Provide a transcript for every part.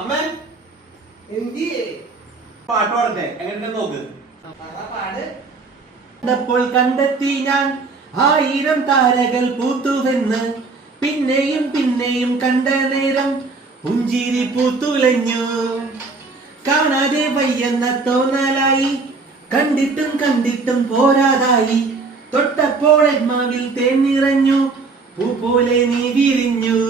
അമ്മൻ എന്തിയേ പാട്ട് പാടട്ടെ എങ്ങനെ നോക്ക്. പാട്. കണ്ടപ്പോൾ കണ്ടെത്തി ഞാൻ 1000 താരകൾ പൂത്തുവെന്ന്. പിന്നെയും പിന്നെയും കണ്ട നേരം പുഞ്ചിരി പൂത്തുലഞ്ഞു. കാണാതെ വയ്യെന്ന തോന്നലായി, കണ്ടിട്ടും കണ്ടിട്ടും പോരാതായി. തൊട്ടപ്പോൾ എന്മാവിൽ തേൻ നിറഞ്ഞു, പൂ പോലെ നീ വിരിഞ്ഞു.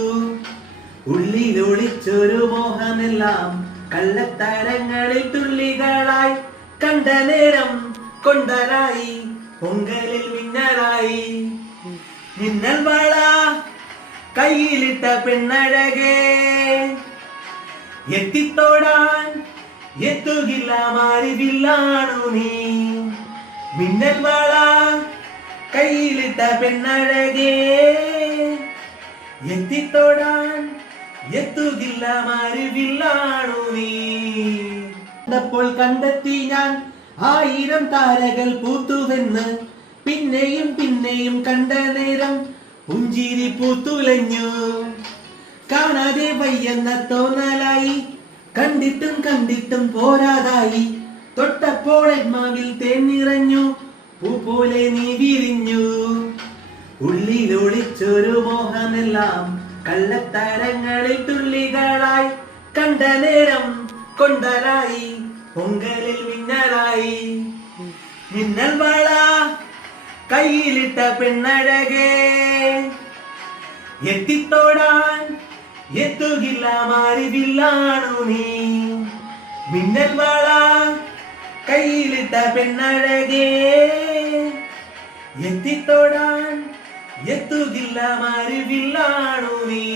ഉള്ളിലൊളിച്ചൊരു മോഹമെല്ലാം കള്ളത്തരങ്ങളിൽ തുള്ളികളായി. കണ്ട നേരം കൊണ്ടലായി, പൊങ്കലിൽ മിന്നലായി. മിന്നൽ വള കയ്യിലിട്ട പെണ്ണഴകേ, എത്തിത്തോടാൻ എത്തുകില്ല മാറിവില്ലാണു നീ. മിന്നൽ വള കയ്യിലിട്ട പെണ്ണഴകേ, എത്തിത്തോടാൻ എത്തുകില്ല മാറിവില്ലാണു നീ. കണ്ടപ്പോൾ കണ്ടെത്തി ഞാൻ 1000 താരകൾ പൂത്തുവെന്ന്. പിന്നെയും പിന്നെയും കണ്ട നേരം പുഞ്ചിരി പൂത്തുലഞ്ഞു. കാണാതെ വയ്യെന്ന തോന്നലായി, കണ്ടിട്ടും കണ്ടിട്ടും പോരാതായി. തൊട്ടപ്പോൾ എന്മാവിൽ തേൻ നിറഞ്ഞു, പൂ പോലെ നീ വിരിഞ്ഞു. ഉള്ളിലൊളിച്ചൊരു മോഹമെല്ലാം കള്ളത്തരങ്ങളിൽ തുള്ളികളായി. കണ്ട നേരം കൊണ്ടലായി, പൊങ്കലിൽ മിന്നലായി. മിന്നൽ വള കയ്യിലിട്ട പെണ്ണഴകേ, എത്തിത്തോടാൻ എത്തുകില്ല മാറിവില്ലാണു നീ. മിന്നൽ വള കയ്യിലിട്ട പെണ്ണഴകേ, എത്തിത്തോടാൻ എത്തുകില്ല മാറിവില്ലാണു നീ.